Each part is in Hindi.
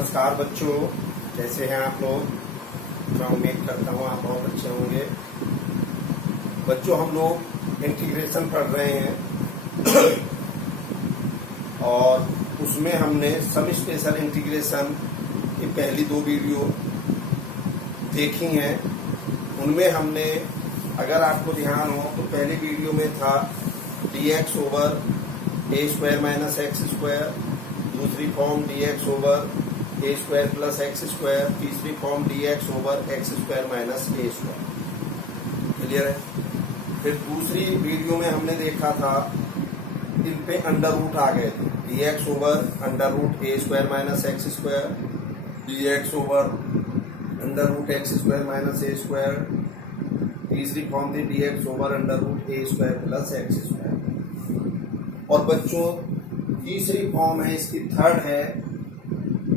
नमस्कार बच्चों, कैसे हैं आप लोग। मैं उम्मीद करता हूँ आप बहुत अच्छे होंगे। बच्चों, हम लोग इंटीग्रेशन पढ़ रहे हैं और उसमें हमने सब स्पेशल इंटीग्रेशन की पहली 2 वीडियो देखी हैं। उनमें हमने, अगर आपको ध्यान हो तो पहली वीडियो में था dx over a square minus x square, दूसरी form dx over a square plus x square, तीसरी form dx over x square minus a square. Clear है। फिर दूसरी वीडियो में हमने देखा था इन पे अंडर रूट आ गए थे, dx over under root a square minus x square, dx over under root x square minus a square, तीसरी फॉर्म थी dx over under root a square plus x square. और बच्चों, तीसरी फॉर्म है इसकी, थर्ड है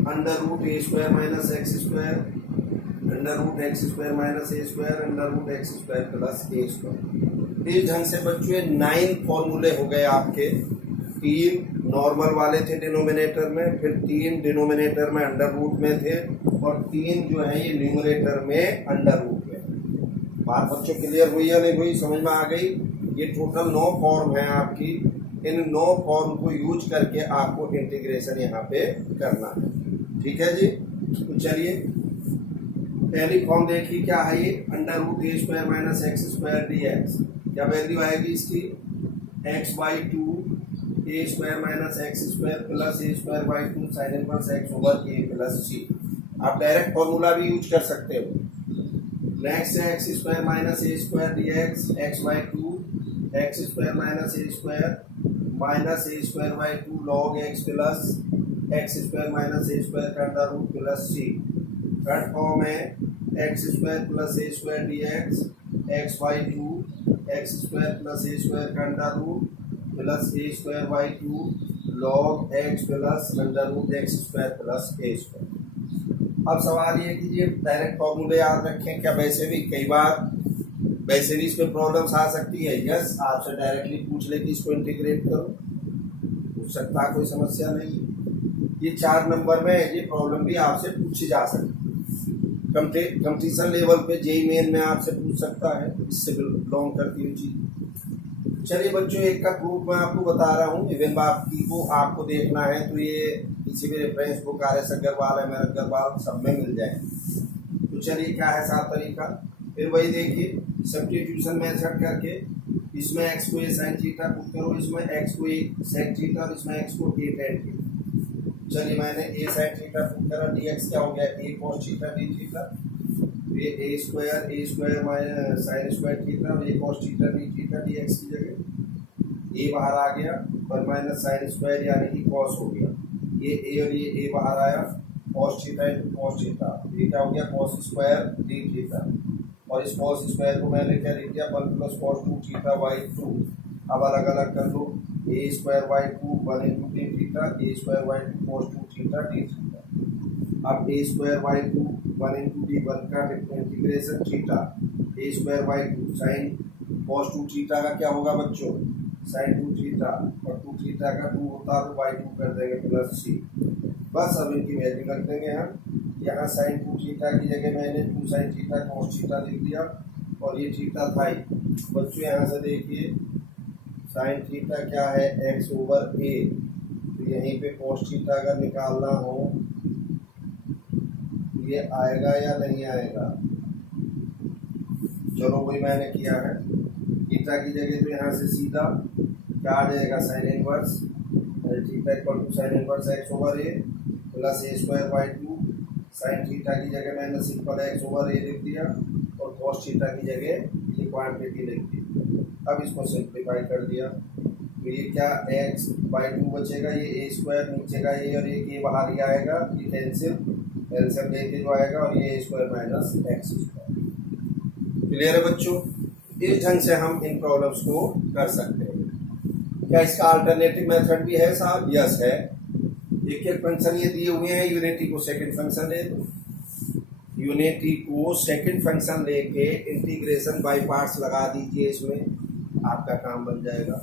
under root a square minus x square, under root x square minus a square, under root x square plus a square. इस ढंग से बच्चों 9 फॉर्मूले हो गए आपके। 3 नॉर्मल वाले थे डिनोमिनेटर में, फिर 3 डिनोमिनेटर में अंडर रूट में थे और 3 जो है ये न्यूमरेटर में अंडर रूट में। बात बच्चों क्लियर हुई या नहीं हुई, समझ में आ गई। ये टोटल 9 फॉर्म है आपकी। इन 9 फॉर्म को यूज करके आपको इंटीग्रेशन यहाँ पे करना है। ठीक है जी। तो चलिए, पहली फॉर्म देखिए क्या है ये, under root a square minus x square dx। क्या वैल्यू आएगी इसकी, x/2 a square minus x square plus a square by 2 sine inverse x over a plus c. आप डायरेक्ट फॉर्मूला भी यूज कर सकते हो। नेक्स्ट है x square minus a square dx, x/2 x square minus a square minus a square by 2 log x plus x square minus a square का under root plus c. Third form है x square plus a square dx, x/2 x square plus a square का under root plus a square by 2 log x plus under root x square plus a square. अब सवाल ये कि ये डायरेक्ट फॉर्मूले याद रखें क्या, वैसे भी कई बार वैसे भी इसमें प्रॉब्लम्स आ सकती है। यस, आपसे डायरेक्टली पूछ ले कि इसको इंटीग्रेट करो, पूछ सकता, कोई समस्या नहीं। ये 4 नंबर में ये प्रॉब्लम भी आपसे पूछी जा सकती है। कंपटीशन लेवल पे जेईई मेन में आपसे पूछ सकता है, इससे बिलोंग करती हुई चीज। चलिए बच्चों, एक का प्रूफ मैं आपको बता रहा हूँ। इवन बाकी को आपको देखना है तो ये किसी भी reference book RS Agarwal, MR Agarwal सब में मिल जाए। तो चलिए, क्या है 7 तरीका। फिर वही देखिए, सब्स्टिट्यूशन मेथड करके इसमें x को a sin थीटा पुट करो, इसमें x को a sec थीटा और इसमें x को a tan थीटा। चलिए, मैंने a sin थीटा पुट करा, dx क्या हो गया, a cos theta d theta. ये a square minus sin square theta और a cos theta d theta dx की जगह a बाहर आ गया और माइनस sin स्क्वायर यानी कि cos हो गया। ये a और ये a बाहर आया, cos theta into cos theta. ये क्या हो गया, cos स्क्वायर d थीटा। और इस cos स्क्वायर को मैंने क्या लिख दिया, 1 प्लस cos 2 थीटा बाई 2। अब अलग अलग कर लो, a square by 2 1 into d theta, a square by 2 cos 2 theta d theta. अब a square by 2 1 into d 1 का integration theta, a square by 2 sine cos 2 theta का क्या होगा बच्चों, साइन 2 थीटा, और 2 थीटा का 2 होता है तो बाई 2 कर देंगे प्लस c। बस अब इनकी वैल्यू रख देंगे हम। यहाँ साइन 2 थीटा की जगह मैंने 2 साइन थीटा cos थीटा लिख दिया और ये थीटा था ही। बच्चों यहाँ से देखिए, साइन थीटा क्या है, x ओवर a। तो यहीं पे cos थीटा अगर निकालना हो ये आएगा या नहीं आएगा। चलो वही मैंने किया है। थीटा की जगह तो यहाँ से सीधा क्या आ जाएगा, sine inverse theta equal to sine inverse x over a plus a square by 2। Sine theta की जगह मैंने सिंपल x ओवर a लिख दिया और cos थीटा की जगह ये क्वांटिटी लिख दी। अब इसको सिंप्लीफाई कर दिया तो ये क्या, x बाई 2 बचेगा, ये a स्क्वायर नीचे का a और एक a बाहर ही आएगा, ये कैंसिल लेके जो आएगा और ये a square minus x square. Clear है बच्चों। इस ढंग से हम इन प्रॉब्लम्स को कर सकते हैं। क्या इसका अल्टरनेटिव मेथड भी है साहब? यस है। एक फंक्शन ये दिए हुए हैं, यूनिटी को सेकंड फंक्शन ले दो, यूनिटी को सेकंड फंक्शन लेके इंटीग्रेशन बाय पार्ट्स लगा दीजिए, इसमें आपका काम बन जाएगा।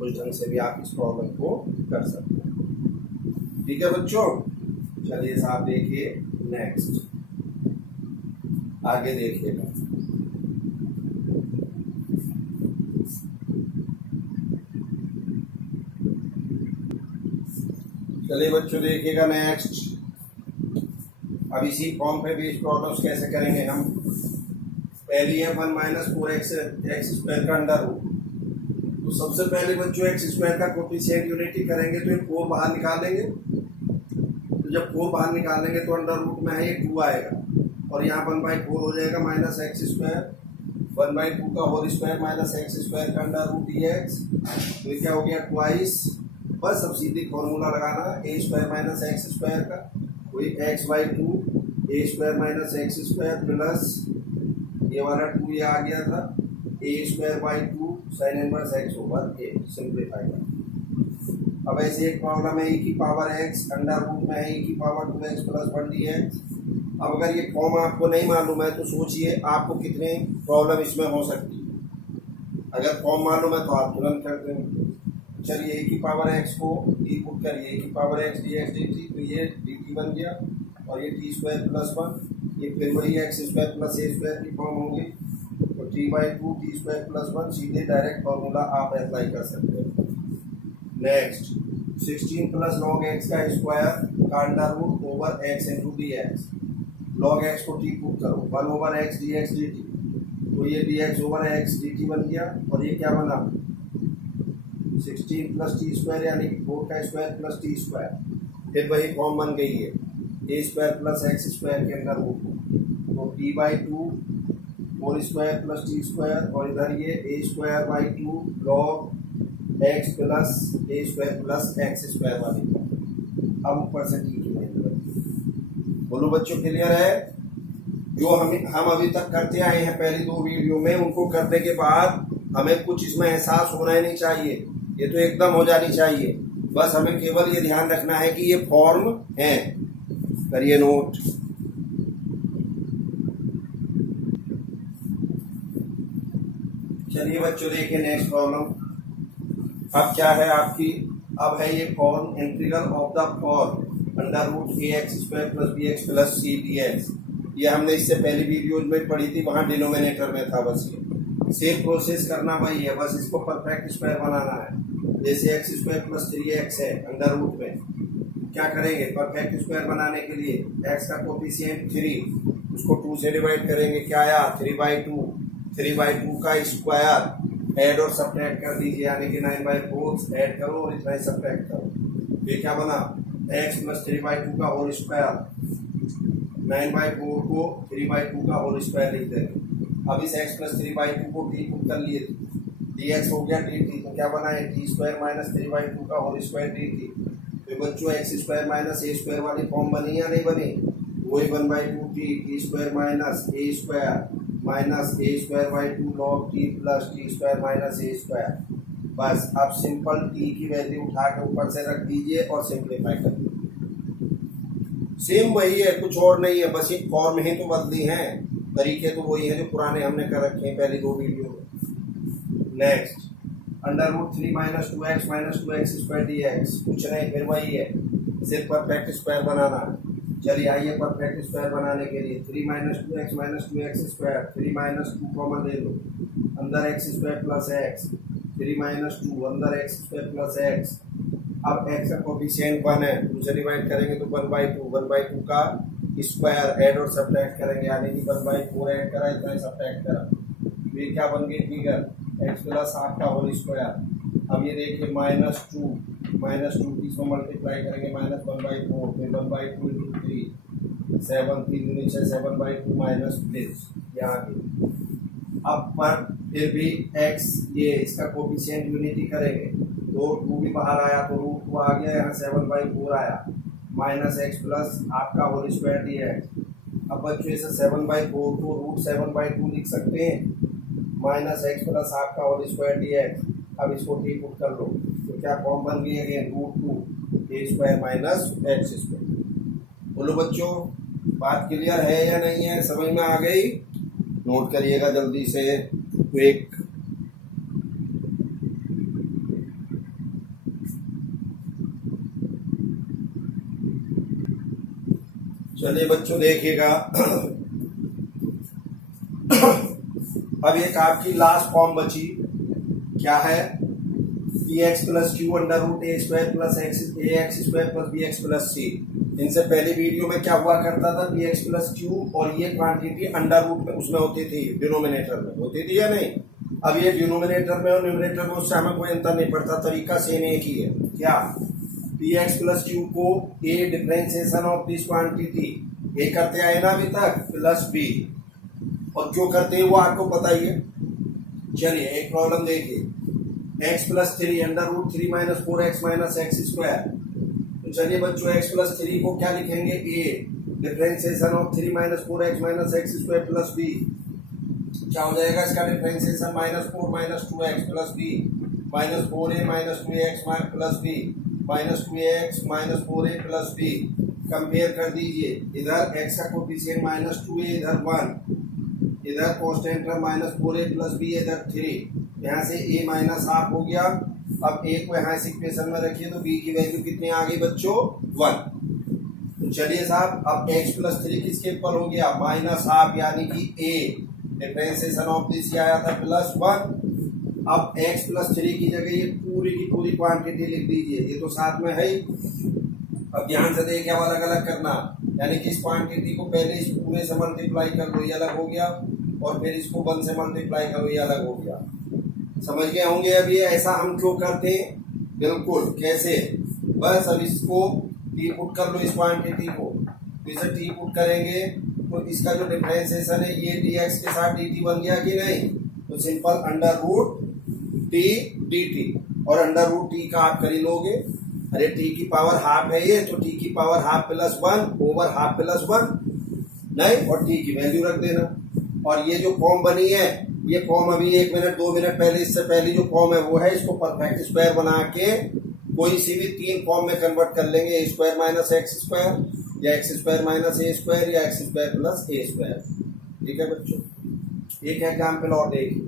उस ढंग से भी आप इस प्रॉब्लम को कर सकते हैं। ठीक है बच्चों। चलिए साहब देखिए नेक्स्ट, आगे देखिएगा। चलिए बच्चों देखिएगा नेक्स्ट। अब इसी फॉर्म पे भी प्रॉब्लम्स कैसे करेंगे हम। पहली है 1 माइनस 4x एक्स स्क्वायर का अंडर रूट। तो सबसे पहले बच्चों एक्स स्क्वायर का कोफिशिएंट यूनिटी करेंगे तो ये 4 बाहर निकालेंगे। तो जब 4 बाहर निकालेंगे तो अंडर रूट में है ये 2 आएगा और यहाँ 1/4 हो जाएगा माइनस एक्स स्क्वायर, 1/2 का whole square minus x square का अंडर रूट dx। तो ये क्या हो गया ट्वाइस। बस अब सीधी फॉर्मूला लगाना a square minus x square का, वही x/2 a square minus x square plus ये वाला 2 ये आ गया था a square by 2 sine inverse x over a. Simplify कर। अब ऐसे एक प्रॉब्लम है e की पावर x अंडर रूट में है e की पावर 2x प्लस 1 dx। अब अगर ये फॉर्म आपको नहीं मालूम है तो सोचिए आपको कितने प्रॉब्लम इसमें हो सकती है। अगर फॉर्म मालूम है तो आप तुरंत कर देंगे। चलिए e की पावर x को e पुट करिए, e की पावर x dx dt, तो ये dt बन गया और ये t स्क्वायर प्लस 1, ये फिर वही x square plus a square की फॉर्म होगी। तो 3/2 टी स्क्वायर प्लस 1 सीधे डायरेक्ट फॉर्मूला आप अप्लाई कर सकते हो। नेक्स्ट 16 प्लस लॉग एक्स का स्क्वायर का under root over x into d x. Log x को टी पुट करो 1 over x d x d t, तो ये d x over x d t बन गया और ये क्या बना 16 प्लस टी स्क्वायर यानी कि 4 का स्क्वायर प्लस टी स्क्वायर। फिर वही फॉर्म बन गई है a square plus x square के अंदर रूट, तो t/2 whole square plus t square और इधर ये a square by 2 log x plus a square plus x square वाली। अब ऊपर से टी की वैल्यू बोलो बच्चों क्लियर है। जो हम अभी तक करते आए हैं पहली 2 वीडियो में, उनको करने के बाद हमें कुछ इसमें एहसास होना ही नहीं चाहिए, ये तो एकदम हो जानी चाहिए। बस हमें केवल ये ध्यान रखना है कि ये फॉर्म है। करिए नोट। चलिए बच्चों देखिए नेक्स्ट प्रॉब्लम। अब क्या है आपकी, अब है ये form integral of the form under root a x square plus b x plus c d x. ये हमने इससे पहली वीडियोज में पढ़ी थी, वहां डिनोमिनेटर में था। बस ये सेम प्रोसेस करना वही है, बस इसको परफेक्ट स्क्वायर बनाना है। जैसे एक्स स्क्वायर प्लस 3x है अंडर रूट में, क्या करेंगे परफेक्ट स्क्वायर बनाने के लिए x का कोफिशिएंट 3, उसको 2 से डिवाइड करेंगे, क्या आया 3/2, 3/2 का स्क्वायर ऐड और सब्ट्रैक्ट कर दीजिए यानी कि 9/4 ऐड करो और इतना ही सब्ट्रैक्ट करो। ये क्या बना x प्लस 3/2 का होल स्क्वायर, 9/4 को 3/2 का होल स्क्वायर लिख देंगे। अब इस x प्लस 3/2 को टी पुट कर लिए, dx हो गया dt, तो क्या बना है t स्क्वायर माइनस 3/2 का होल स्क्वायर dt। तो बच्चों x square minus a square वाली फॉर्म बनी या नहीं बनी, वही 1/2 T square minus a square by 2 log T plus t square minus a square. बस अब सिंपल टी की वैल्यू उठा के ऊपर से रख दीजिए और सिंप्लीफाई कर दीजिए। सेम वही है, कुछ और नहीं है, बस ये फॉर्म ही तो बदली है, तरीके तो वही है जो पुराने हमने कर रखे हैं पहली 2 वीडियो में। Next under root 3 minus 2x minus 2x square dx, कुछ नहीं फिर वही है, सिर्फ परफेक्ट स्क्वायर बनाना है। चलिए आइए परफेक्ट स्क्वायर बनाने के लिए 3 minus 2x minus 2x square, 3 minus 2 common ले लो, अंदर x square plus x, 3 minus 2 अंदर x स्क्वायर प्लस x। अब x का कोफिशिएंट 1 है, 2 से डिवाइड करेंगे तो 1/2 का स्क्वायर ऐड और सब्ट्रैक्ट करेंगे यानी कि 1/4 ऐड करा इतना सब्ट्रैक्ट करा। ये क्या बन गई फिगर x प्लस हाफ का होल स्क्वायर। अब ये देखिए -2 इसको मल्टीप्लाई करेंगे -1/4 फिर 1/2 इंटू 3 7 3 दूनी 6 7/2 माइनस दिस यहाँ की। अब पर फिर भी x ये इसका कोफिशिएंट यूनिटी करेंगे तो 2 भी बाहर आया तो रूट 2 आ गया, यहाँ 7/4 आया माइनस एक्स प्लस आपका होल स्क्वायर dx। अब बच्चों इसे 7/4 को रूट 7/2 लिख सकते हैं, माइनस एक्स प्लस हाफ का होल स्क्वायर dx। अब इसको टी पुट कर लो तो क्या फॉर्म बन गई अगेन रूट 2 ए स्क्वायर माइनस एक्स स्क्वायर। बोलो बच्चों बात क्लियर है या नहीं है, समझ में आ गई। नोट करिएगा जल्दी से क्विक। चलिए बच्चों देखिएगा, अब एक आपकी लास्ट फॉर्म बची, क्या है, p x plus q under root a square plus x square plus b x plus c. इनसे पहले वीडियो में क्या हुआ करता था, पी एक्स प्लस क्यू और ये क्वांटिटी अंडर रूट में उसमें होती थी, डिनोमिनेटर में होती थी या नहीं। अब ये डिनोमिनेटर में और न्यूमरेटर में उससे हमें कोई अंतर नहीं पड़ता, तरीका सेम एक ही है। क्या, पी एक्स प्लस क्यू को ए डिफरेंशिएशन ऑफ दिस क्वांटिटी ए करते आए ना अभी तक, प्लस बी, और जो करते हैं वो आपको पता ही है। चलिए एक प्रॉब्लम देखिए, x plus 3 under root 3 minus 4x minus x square. तो चलिए बच्चों x प्लस 3 को क्या लिखेंगे, a differentiation of 3 minus 4x minus x square plus b। क्या हो जाएगा इसका differentiation, minus 4 minus 2x plus b minus 4a minus 2x plus b minus 2ax minus 4a plus b। Compare कर दीजिए, इधर x का कोफिशिएंट माइनस 2a, इधर 1, इधर constant term minus 4a plus b, इधर 3, यहाँ से a माइनस हाफ हो गया। अब a को यहाँ इस इक्वेशन में रखिए तो b की वैल्यू कितनी आ गई बच्चों, 1। तो चलिए साहब, अब x प्लस 3 किसके ऊपर हो गया, माइनस हाफ, यानी कि a डिफरेंशिएशन ऑफ दिस आया था प्लस 1। अब x प्लस 3 की जगह ये पूरी की पूरी क्वांटिटी लिख दीजिए, ये तो साथ में है ही। अब ध्यान से देखिए, अब अलग अलग करना, यानी कि इस क्वांटिटी को पहले इस पूरे से मल्टीप्लाई कर दो, ये अलग हो गया, और फिर इसको 1 से मल्टीप्लाई करो, ये अलग हो गया। समझ गए होंगे। अब ये ऐसा हम क्यों करते हैं, बिल्कुल कैसे, बस अब इसको टी पुट कर लो, इस क्वांटिटी को, इसे टी पुट करेंगे तो इसका जो डिफरेंशिएशन है ये dx के साथ dt बन गया कि नहीं। तो simple under root t dt, और अंडर रूट टी का आप कर ही लोगे, अरे टी की पावर हाफ है ये, तो टी की power half plus 1 over half plus 1 नहीं, और टी की वैल्यू रख देना। और ये जो फॉर्म बनी है, ये फॉर्म अभी 1 मिनट 2 मिनट पहले, इससे पहले जो फॉर्म है वो है, इसको परफेक्ट स्क्वायर बना के कोई सी भी 3 फॉर्म में कन्वर्ट कर लेंगे, ए स्क्वायर माइनस एक्स स्क्वायर, या x square minus a square, या x square plus a square. ठीक है बच्चों, एक एग्जाम्पल और देखिए,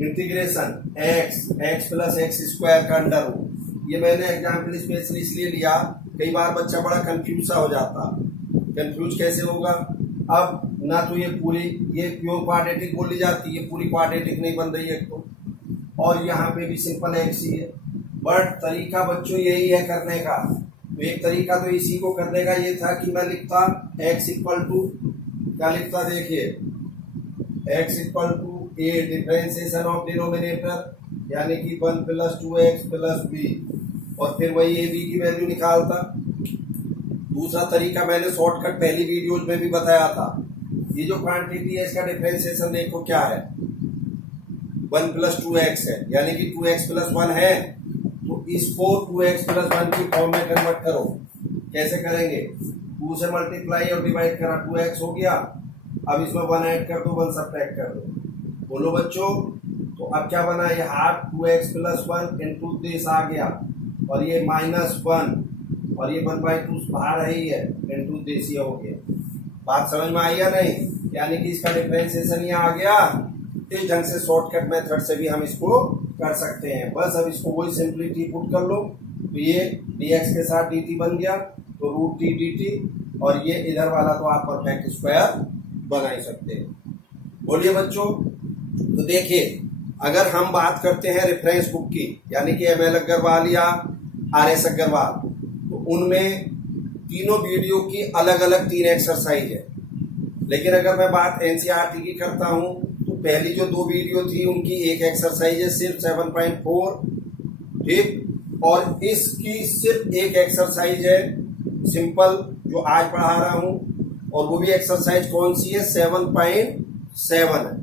integration x plus x square का अंडर रूट। ये मैंने एग्जाम्पल स्पेशली इसलिए लिया, कई बार बच्चा बड़ा कंफ्यूज सा हो जाता। कंफ्यूज कैसे होगा, अब ना तो ये पूरी ये प्योर क्वाड्रेटिक बोली जाती है, ये पूरी क्वाड्रेटिक नहीं बन रही है तो, और यहाँ पे भी सिंपल एक्स ही है, बट तरीका बच्चों यही है करने का। तो एक तरीका तो इसी को करने का ये था कि मैं लिखता x इक्वल टू, क्या लिखता देखिए, x equal to a differentiation of denominator, यानी कि 1 प्लस 2x प्लस b, और फिर वही a b की वैल्यू निकालता। दूसरा तरीका मैंने शॉर्टकट पहली वीडियोज में भी बताया था, ये जो क्वांटिटी है इसका डिफरेंशिएशन देखो क्या है, 1 प्लस 2x है, यानी कि 2x प्लस 1 है, तो इसको 2x प्लस 1 की फॉर्म में कन्वर्ट करो। कैसे करेंगे, 2 से मल्टीप्लाई और डिवाइड करा, 2x हो गया, अब इसमें 1 ऐड कर दो, 1 सब्ट्रैक्ट कर दो। बोलो बच्चों, तो अब क्या बना, ये half 2x plus 1 into this आ गया, और ये माइनस 1, और ये 1/2 बाहर है ही है, इंटू दिस ये हो गया। बात समझ में आई या नहीं, यानी कि इसका डिफरेंशिएशन यहाँ आ गया। इस ढंग से शॉर्टकट मेथड से भी हम इसको कर सकते हैं। बस अब इसको वही सिंपलिटी पुट कर लो, तो ये dx के साथ dt बन गया, तो रूट टी dt, और ये इधर वाला तो आप परफेक्ट स्क्वायर बना ही सकते हैं। बोलिए बच्चों, तो देखिए अगर हम बात करते हैं रेफरेंस बुक की, यानी कि ML अग्रवाल या RS अग्रवाल, तो उनमें तीनों वीडियो की अलग अलग 3 एक्सरसाइज है। लेकिन अगर मैं बात NCERT की करता हूं, तो पहली जो 2 वीडियो थी उनकी एक एक्सरसाइज है सिर्फ 7.4, ठीक, और इसकी सिर्फ एक एक्सरसाइज है सिंपल जो आज पढ़ा रहा हूं, और वो भी एक्सरसाइज कौन सी है, 7.7 है,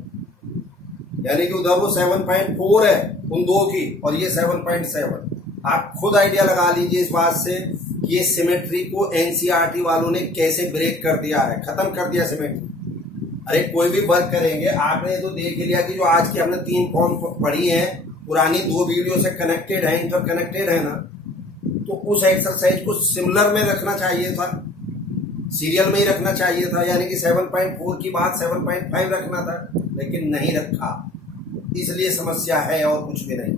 यानी कि उधर वो 7.4 है उन 2 की, और ये 7.7। आप खुद आइडिया लगा लीजिए इस बात से कि ये सिमेट्री को NCERT वालों ने कैसे ब्रेक कर दिया है, खत्म कर दिया सिमेट्री। अरे कोई भी वर्क करेंगे, आपने तो देख लिया कि जो आज की हमने 3 फॉर्म पढ़ी हैं, पुरानी 2 वीडियो से कनेक्टेड है, इंटरकनेक्टेड है ना, तो उस एक्सरसाइज को सिमिलर में रखना चाहिए था, सीरियल में ही रखना चाहिए था, यानी कि 7.4 की बात 7.5 रखना था, लेकिन नहीं रखा, इसलिए समस्या है और कुछ भी नहीं।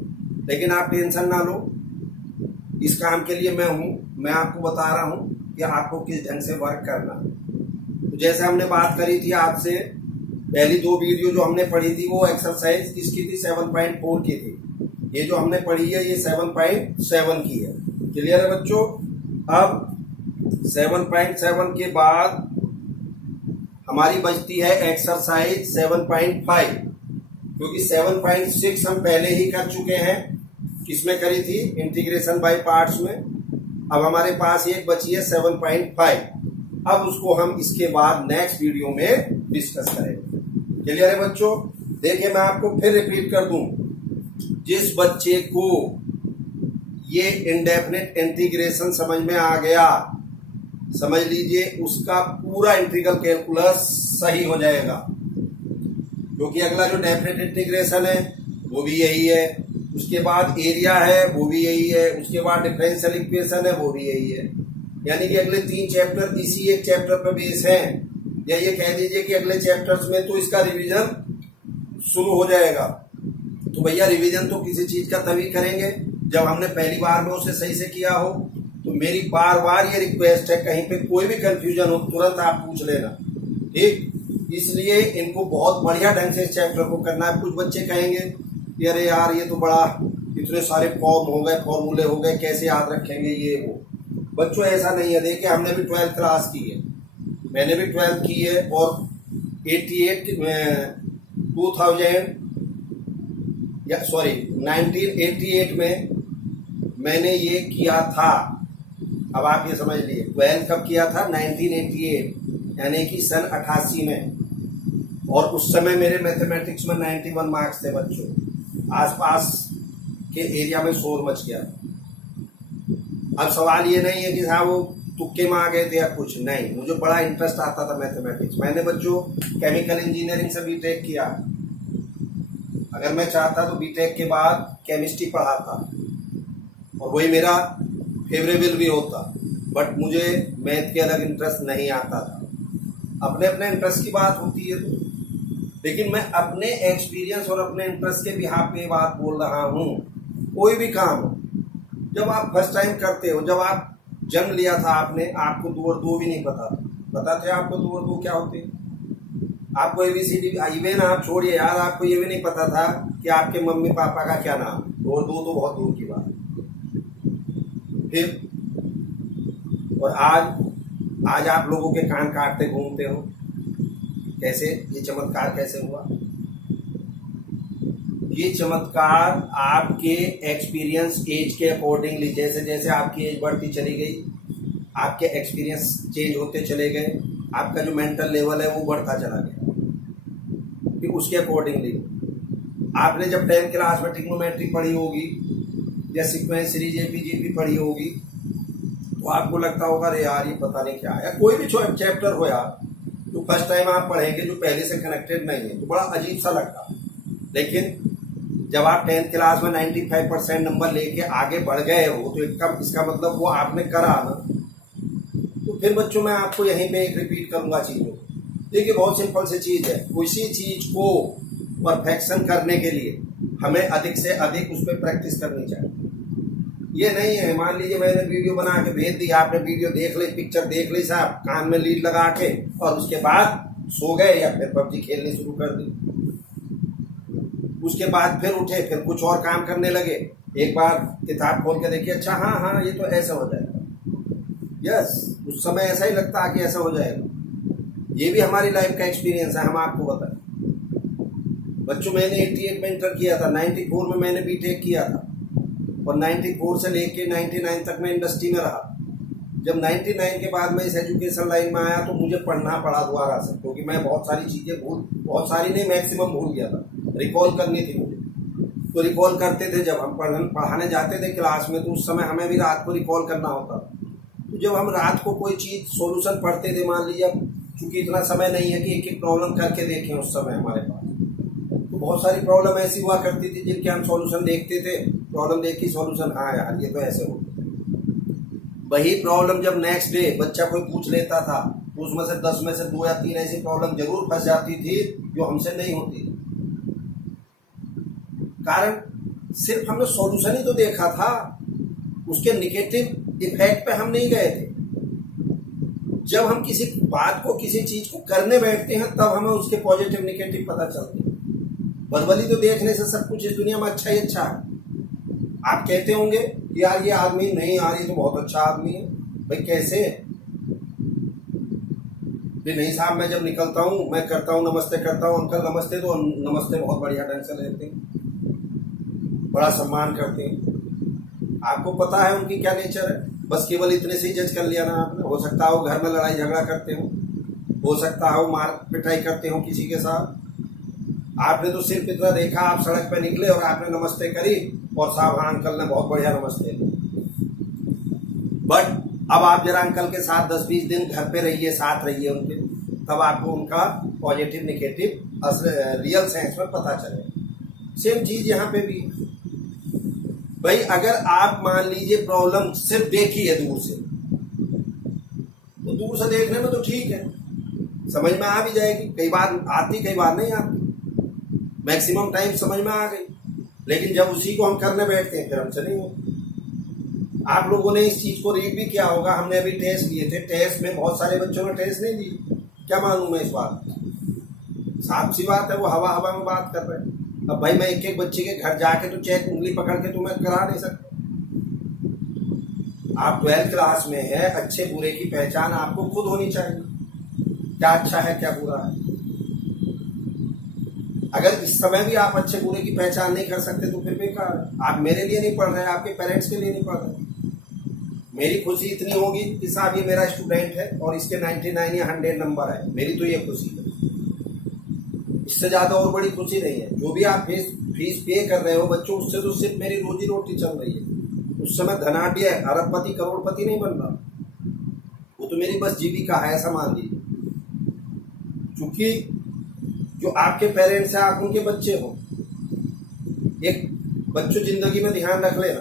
लेकिन आप टेंशन ना लो, इस काम के लिए मैं हूं, मैं आपको बता रहा हूं कि आपको किस ढंग से वर्क करना। तो जैसे हमने बात करी थी आपसे, पहली 2 वीडियो जो हमने पढ़ी थी वो एक्सरसाइज किसकी थी, 7.4 की थी। ये जो हमने पढ़ी है ये 7.7 की है। क्लियर है बच्चों। अब 7.7 के बाद हमारी बचती है एक्सरसाइज 7.5, क्योंकि 7.6 हम पहले ही कर चुके हैं। किसमें करी थी, इंटीग्रेशन बाय पार्ट्स में। अब हमारे पास एक बची है 7.5। अब उसको हम इसके बाद नेक्स्ट वीडियो में डिस्कस करेंगे। क्लियर है बच्चों। देखिए मैं आपको फिर रिपीट कर दूं, जिस बच्चे को ये इंडेफिनिट इंटीग्रेशन समझ में आ गया, समझ लीजिए उसका पूरा इंटीग्रल कैलकुलस सही हो जाएगा, क्योंकि अगला जो डेफिनिट इंटीग्रेशन है वो भी यही है, उसके बाद एरिया है वो भी यही है, उसके बाद डिफरेंशियल इक्वेशन है वो भी यही है। यानी कि अगले 3 चैप्टर इसी एक चैप्टर पर बेस हैं, या ये कह दीजिए कि अगले चैप्टर्स में तो इसका रिवीजन शुरू हो जाएगा। तो भैया रिवीजन तो किसी चीज का तभी करेंगे जब हमने पहली बार में उसे सही से किया हो। तो मेरी बार बार ये रिक्वेस्ट है, कहीं पे कोई भी कंफ्यूजन हो तुरंत आप पूछ लेना, ठीक। इसलिए इनको बहुत बढ़िया ढंग से इस चैप्टर को करना है। कुछ बच्चे कहेंगे कि अरे यार ये तो बड़ा, इतने सारे फॉर्म हो गए, फॉर्मूले हो गए, कैसे याद रखेंगे ये वो। बच्चों ऐसा नहीं है। देखिए हमने भी 12th क्लास की है, मैंने भी 12th की है, और 1988 में मैंने ये किया था। अब आप ये समझ लिए 12th कब किया था, 1988 यानी कि सन 88 में। और उस समय मेरे मैथमेटिक्स में 91 मार्क्स थे बच्चों। आसपास के एरिया में शोर मच गया। अब सवाल ये नहीं है कि साहब वो तुक्के में आ गए थे या कुछ नहीं, मुझे बड़ा इंटरेस्ट आता था मैथमेटिक्स। मैंने बच्चों केमिकल इंजीनियरिंग से बीटेक किया। अगर मैं चाहता तो बीटेक के बाद केमिस्ट्री पढ़ाता और वही मेरा फेवरेबल भी होता, बट मुझे मैथ के अलग इंटरेस्ट नहीं आता था। अपने अपने इंटरेस्ट की बात होती है तो, लेकिन मैं अपने एक्सपीरियंस और अपने इंटरेस्ट के बिहाफ पे बात बोल रहा हूँ। कोई भी काम हो, जब आप फर्स्ट टाइम करते हो, जब आप जन्म लिया था आपने, आपको 2 और 2 भी नहीं पता था। पता थे आपको 2 और 2 क्या होते हैं? आपको ABCD इवन आप छोड़िए यार, आपको ये भी नहीं पता था कि आपके मम्मी पापा का क्या नाम। 2 और 2 तो बहुत दूर की बात। फिर और आज आप लोगों के कान काटते घूमते हो। कैसे ये चमत्कार कैसे हुआ? ये चमत्कार आपके एक्सपीरियंस एज के अकॉर्डिंगली, जैसे जैसे आपकी एज बढ़ती चली गई, आपके एक्सपीरियंस चेंज होते चले गए, आपका जो मेंटल लेवल है वो बढ़ता चला गया। फिर उसके अकॉर्डिंगली आपने जब 10th क्लास में ट्रिग्नोमेट्री पढ़ी होगी या सीक्वेंस सीरीज एपीजीपी पढ़ी होगी, तो आपको लगता होगा अरे यार ये पता नहीं क्या है। कोई भी चैप्टर हो यार, तो फर्स्ट टाइम आप पढ़ेंगे जो पहले से कनेक्टेड नहीं है तो बड़ा अजीब सा लगता। लेकिन जब आप 10th क्लास में 95% नंबर लेके आगे बढ़ गए हो, तो इसका मतलब वो आपने करा ना। तो फिर बच्चों मैं आपको यहीं पे एक रिपीट करूंगा चीजों को। देखिए बहुत सिंपल सी चीज है, उसी चीज को परफेक्शन करने के लिए हमें अधिक से अधिक उस पर प्रैक्टिस करनी चाहिए। ये नहीं है मान लीजिए मैंने वीडियो बना के भेज दी, आपने वीडियो देख ली, पिक्चर देख ली साहब, कान में लीड लगा के, और उसके बाद सो गए या फिर पबजी खेलनी शुरू कर दी। उसके बाद फिर उठे, फिर कुछ और काम करने लगे। एक बार किताब खोल के देखिए, अच्छा हाँ ये तो ऐसा हो जाएगा। यस, उस समय ऐसा ही लगता है कि ऐसा हो जाएगा। ये भी हमारी लाइफ का एक्सपीरियंस है, हम आपको बताएं। बच्चों मैंने 88 में इंटर किया था, 94 में मैंने बीटेक किया था, और 94 से लेके 99 तक मैं इंडस्ट्री में रहा। जब 99 के बाद मैं इस एजुकेशन लाइन में आया तो मुझे पढ़ना पड़ा दोबारा से, क्योंकि मैं बहुत सारी चीजें बहुत सारी नहीं, मैक्सिमम भूल गया था। रिकॉल करनी थी मुझे, तो रिकॉल करते थे। जब हम पढ़ाने जाते थे क्लास में, तो उस समय हमें भी रात को रिकॉल करना होता था। तो जब हम रात को कोई चीज सोल्यूशन पढ़ते थे, मान लीजिए चूंकि इतना समय नहीं है कि एक एक प्रॉब्लम करके देखें उस समय हमारे पास, तो बहुत सारी प्रॉब्लम ऐसी हुआ करती थी जिनके हम सॉल्यूशन देखते थे। प्रॉब्लम देखी, सॉल्यूशन, हाँ यार ये तो ऐसे हो। वही प्रॉब्लम जब नेक्स्ट डे बच्चा कोई पूछ लेता था, उसमें से 10 में से 2 या 3 ऐसी प्रॉब्लम जरूर फंस जाती थी जो हमसे नहीं होती। कारण सिर्फ हमने सॉल्यूशन ही तो देखा था, उसके निगेटिव इफेक्ट पे हम नहीं गए थे। जब हम किसी बात को, किसी चीज को करने बैठते हैं तब हमें उसके पॉजिटिव निगेटिव पता चलते हैं। भलभली तो देखने से सब कुछ इस दुनिया में अच्छा ही अच्छा है। आप कहते होंगे यार ये आदमी नहीं, यार ये तो बहुत अच्छा आदमी है। भाई कैसे? नहीं साहब, मैं जब निकलता हूँ मैं करता हूँ नमस्ते करता हूँ, अंकल नमस्ते, तो नमस्ते बहुत बढ़िया ढंग से लेते हैं, बड़ा सम्मान करते हैं। आपको पता है उनकी क्या नेचर है, बस केवल इतने से ही जज कर लिया ना आपने। हो सकता हो घर में लड़ाई झगड़ा करते हो सकता हो मार पिटाई करते हो किसी के साथ। आपने तो सिर्फ इतना देखा, आप सड़क पे निकले और आपने नमस्ते करी और साहब हाँ अंकल ने बहुत बढ़िया नमस्ते। बट अब आप जरा अंकल के साथ 10-20 दिन घर पे रहिए, साथ रहिए उनके, तब आपको उनका पॉजिटिव निगेटिव रियल सेंस में पता चले। सेम चीज यहाँ पे भी। भाई अगर आप मान लीजिए प्रॉब्लम सिर्फ देखी है दूर से, तो दूर से देखने में तो ठीक है, समझ में आ भी जाएगी। कई बार आती, कई बार नहीं आती, मैक्सिमम टाइम समझ में आ गई। लेकिन जब उसी को हम करने बैठते हैं फिर हमसे नहीं होती। आप लोगों ने इस चीज को रीड भी किया होगा, हमने अभी टेस्ट लिए थे, टेस्ट में बहुत सारे बच्चों ने टेस्ट नहीं दिए। क्या मालूम है इस बात? साफ सी बात है, वो हवा हवा में बात कर रहे हैं। अब भाई मैं एक एक बच्चे के घर जाके तो चेक उंगली पकड़ के तुम्हें करा नहीं सकता। आप 12th क्लास में है, अच्छे बुरे की पहचान आपको खुद होनी चाहिए, क्या अच्छा है क्या बुरा है। अगर इस समय भी आप अच्छे बुरे की पहचान नहीं कर सकते तो फिर बेकार है। आप मेरे लिए नहीं पढ़ रहे, आपके पेरेंट्स के लिए नहीं पढ़ रहे। मेरी खुशी इतनी होगी कि साहब ये मेरा स्टूडेंट है और इसके 99 या 100 नंबर है, मेरी तो ये खुशी है। इससे ज्यादा और बड़ी खुशी नहीं है। जो भी आप फीस पे कर रहे हो बच्चों, उससे तो सिर्फ मेरी रोजी रोटी चल रही है। उस समय धनाढ्य अरबपति करोड़पति नहीं बन रहा, वो तो मेरी बस जीविका है, ऐसा मान लीजिए। क्योंकि जो आपके पेरेंट्स हैं आप उनके बच्चे हो। एक बच्चों जिंदगी में ध्यान रख लेना,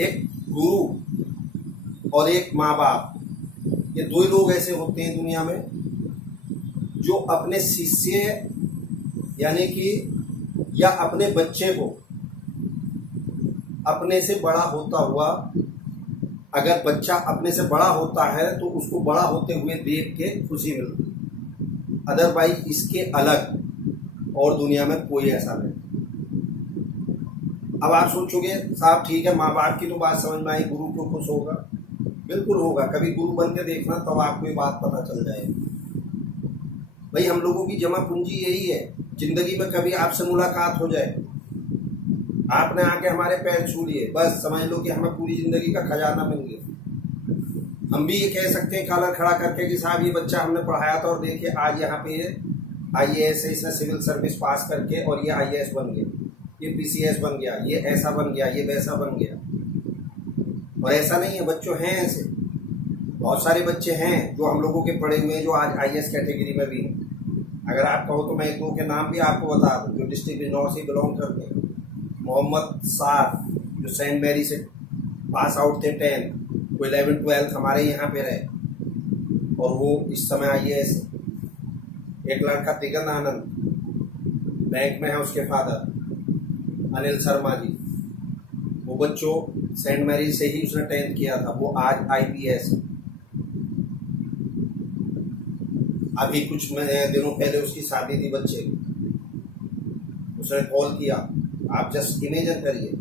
एक गुरु और एक माँ बाप, ये दो ही लोग ऐसे होते हैं दुनिया में जो अपने शिष्य यानी कि या अपने बच्चे को अपने से बड़ा होता हुआ, अगर बच्चा अपने से बड़ा होता है तो उसको बड़ा होते हुए देख के खुशी मिलती है। अदरवाइज इसके अलग और दुनिया में कोई ऐसा नहीं। अब आप सोचोगे साहब ठीक है, माँ बाप की तो बात समझ में आई, गुरु क्यों खुश होगा? बिल्कुल होगा। कभी गुरु बन के देखना तब आपको ये बात पता चल जाएगी। भाई हम लोगों की जमा पूंजी यही है, जिंदगी में कभी आपसे मुलाकात हो जाए, आपने आके हमारे पैर छू लिए, बस समझ लो कि हमें पूरी जिंदगी का खजाना मिल गया। हम भी ये कह सकते हैं कॉलर खड़ा करके कि साहब ये बच्चा हमने पढ़ाया था और देखिए आज यहाँ पे IAS है, इसने सिविल सर्विस पास करके और ये IAS बन गया, ये PCS बन गया, ये ऐसा बन गया, ये वैसा बन गया। और ऐसा नहीं है, बच्चों हैं ऐसे, बहुत सारे बच्चे हैं जो हम लोगों के पढ़े हुए हैं जो आज IAS कैटेगरी में भी हैं। अगर आप कहो तो मैं एक दो के नाम भी आपको बता दूं जो डिस्ट्रिक्ट बिजनौर से बिलोंग करते हैं। मोहम्मद साद जो सेंट मैरी से पास आउट थे 10th, वो 11th-12th हमारे यहाँ पे रहे और वो इस समय IAS। एक लड़का तिगन आनंद बैंक में है, उसके फादर अनिल शर्मा जी, वो बच्चों सेंट मैरी से ही उसने 10th किया था, वो आज IPS। अभी कुछ दिनों पहले उसकी शादी थी बच्चे की, उसने कॉल किया। आप जस्ट इमेजिन करिए,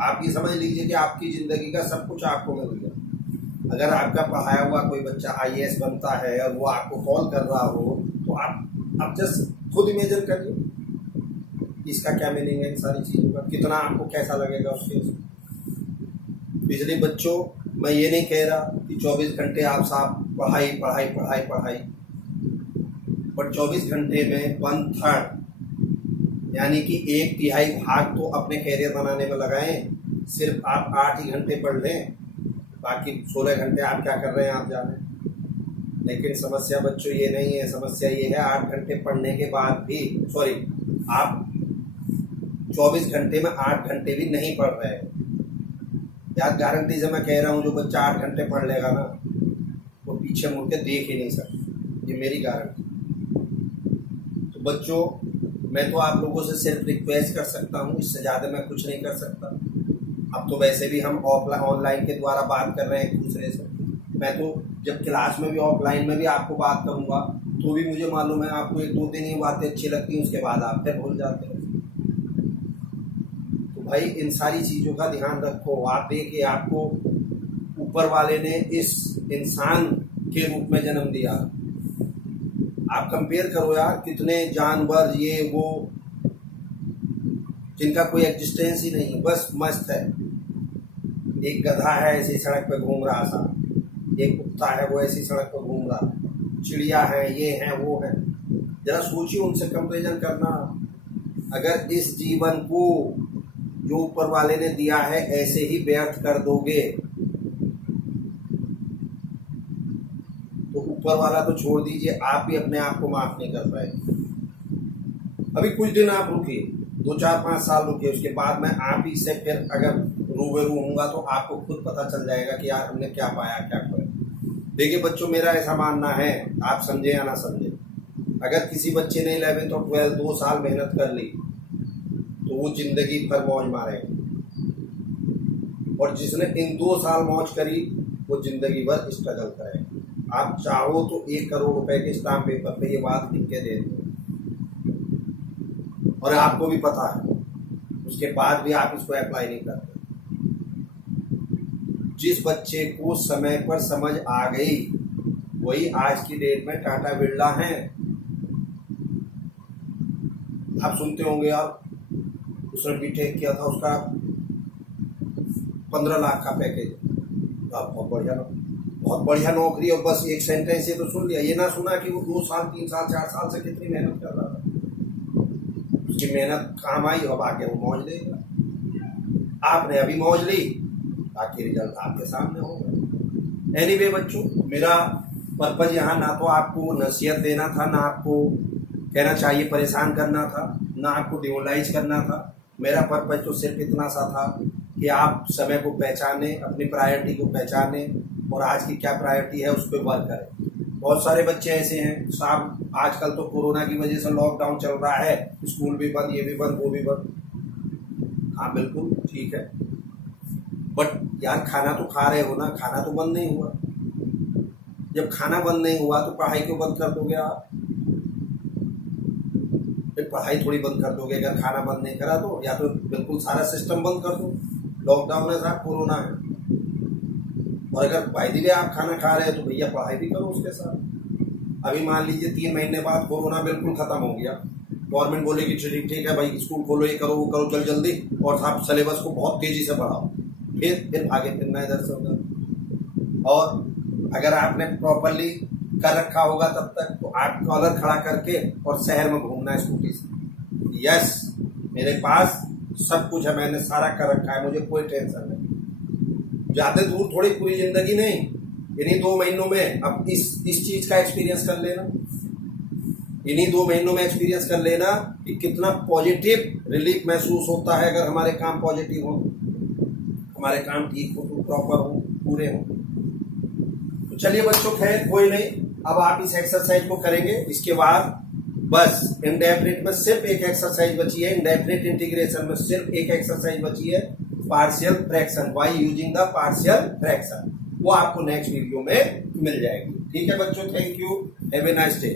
आप ये समझ लीजिए कि आपकी जिंदगी का सब कुछ आपको मिल गया। अगर आपका पढ़ाया हुआ कोई बच्चा IAS बनता है और वो आपको कॉल कर रहा हो तो आप जस्ट खुद इमेजिन करिए इसका क्या मीनिंग है, इन सारी चीजों का कितना आपको कैसा लगेगा उसके। इसलिए बच्चों मैं ये नहीं कह रहा कि 24 घंटे आप साफ पढ़ाई पढ़ाई पढ़ाई पढ़ाई, बट 24 घंटे में 1/3 यानी कि 1/3 भाग तो अपने कैरियर बनाने में लगाएं। सिर्फ आप 8 ही घंटे पढ़ लें, बाकी 16 घंटे आप क्या कर रहे हैं आप जाने। लेकिन समस्या बच्चों ये नहीं है, समस्या ये है 8 घंटे पढ़ने के बाद भी आप 24 घंटे में 8 घंटे भी नहीं पढ़ रहे हैं। यार गारंटी से मैं कह रहा हूँ जो बच्चा 8 घंटे पढ़ लेगा ना वो पीछे मुड़ के देख ही नहीं सकता, ये मेरी गारंटी। तो बच्चों मैं तो आप लोगों से सिर्फ रिक्वेस्ट कर सकता हूँ, इससे ज्यादा मैं कुछ नहीं कर सकता। अब तो वैसे भी हम ऑनलाइन के द्वारा बात कर रहे हैं एक दूसरे से। मैं तो जब क्लास में भी ऑफलाइन में भी आपको बात करूंगा तो भी मुझे मालूम है आपको 1-2 दिन ये बातें अच्छी लगती हैं, उसके बाद आप फिर भूल जाते हैं। तो भाई इन सारी चीजों का ध्यान रखो। आप देखिए आपको ऊपर वाले ने इस इंसान के रूप में जन्म दिया, आप कंपेयर करो यार कितने जानवर ये वो जिनका कोई एग्जिस्टेंस ही नहीं, बस मस्त है। एक गधा है ऐसी सड़क पे घूम रहा था, एक कुत्ता है वो ऐसी सड़क पर घूम रहा, चिड़िया है, ये है वो है। जरा सोचिए उनसे कंपेरिजन करना। अगर इस जीवन को जो ऊपर वाले ने दिया है ऐसे ही व्यर्थ कर दोगे तो ऊपर वाला तो छोड़ दीजिए, आप भी अपने आप को माफ नहीं कर पाए। अभी कुछ दिन आप रुकिए, 2-4-5 साल रुकिए, उसके बाद मैं आप ही से फिर अगर रूबरू होऊंगा तो आपको खुद पता चल जाएगा कि यार हमने क्या पाया क्या खोया। देखिए बच्चों, मेरा ऐसा मानना है, आप समझे या ना समझे, अगर किसी बच्चे ने 11th और 12th 2 साल मेहनत कर ली तो वो जिंदगी भर मौज मारेगा, और जिसने इन 2 साल मौज करी वो जिंदगी भर स्ट्रगल करेगा। आप चाहो तो 1 करोड़ रुपए के स्टाम्प पेपर पे ये बात लिख के दे दो, और आपको भी पता है, उसके बाद भी आप इसको अप्लाई नहीं करते। जिस बच्चे को समय पर समझ आ गई वही आज की डेट में टाटा बिरला है। आप सुनते होंगे यार, उसने बीटेक किया था, उसका 15 लाख का पैकेज, बहुत बढ़िया नौकरी, और बस एक सेंटेंस ये तो सुन लिया, ये ना सुना कि वो 2 साल 3 साल 4 साल से कितनी मेहनत कर रहा था। उसकी मेहनत काम आई, अब आके वो मौज लेगा। आपने अभी मौज ली, बाकी रिजल्ट आपके सामने होगा। एनीवे बच्चों, मेरा पर्पज यहाँ ना तो आपको नसीहत देना था, ना आपको कहना चाहिए परेशान करना था, ना आपको डिमोरलाइज करना था। मेरा पर्पज तो सिर्फ इतना सा था कि आप समय को पहचाने, अपनी प्रायोरिटी को पहचाने, और आज की क्या प्रायोरिटी है उस पर वर्क करें। बहुत सारे बच्चे ऐसे हैं साहब, आजकल तो कोरोना की वजह से लॉकडाउन चल रहा है, स्कूल भी बंद, ये भी बंद, वो भी बंद। हाँ बिल्कुल ठीक है, बट यार खाना तो खा रहे हो ना, खाना तो बंद नहीं हुआ। जब खाना बंद नहीं हुआ तो पढ़ाई क्यों बंद कर दोगे आप? फिर पढ़ाई थोड़ी बंद कर दोगे अगर खाना बंद नहीं करा तो, या तो बिल्कुल सारा सिस्टम बंद कर दो। लॉकडाउन है साहब, कोरोना है, और अगर बाय द वे आप खाना खा रहे हो तो भैया पढ़ाई भी करो उसके साथ। अभी मान लीजिए 3 महीने बाद कोरोना बिल्कुल खत्म हो गया, गवर्नमेंट बोलेगी ठीक है भाई स्कूल खोलो, ये करो वो करो जल्दी, और आप सिलेबस को बहुत तेजी से बढ़ाओ, फिर आगे फिरना इधर से उधर। और अगर आपने प्रॉपरली कर रखा होगा तब तक तो आप कॉलर खड़ा करके और शहर में घूमना है स्कूटी से। यस, मेरे पास सब कुछ है, मैंने सारा कर रखा है, मुझे कोई टेंशन नहीं। ज्यादा दूर थोड़ी पूरी जिंदगी नहीं, इन्हीं 2 महीनों में अब इस चीज का एक्सपीरियंस कर लेना, इन्हीं 2 महीनों में एक्सपीरियंस कर लेना कि कितना पॉजिटिव रिलीफ महसूस होता है अगर हमारे काम पॉजिटिव हो, हमारे काम ठीक हो, तो प्रॉपर हो, पूरे हो। तो चलिए बच्चों, खैर कोई नहीं, अब आप इस एक्सरसाइज को करेंगे। इसके बाद बस इंडेफिनिट में सिर्फ एक एक्सरसाइज बची है, इंडेफिनिट इंटीग्रेशन में सिर्फ एक एक्सरसाइज बची है, partial fraction, by using the partial fraction. वो आपको नेक्स्ट वीडियो में मिल जाएगी। ठीक है बच्चों, thank you, have a nice day.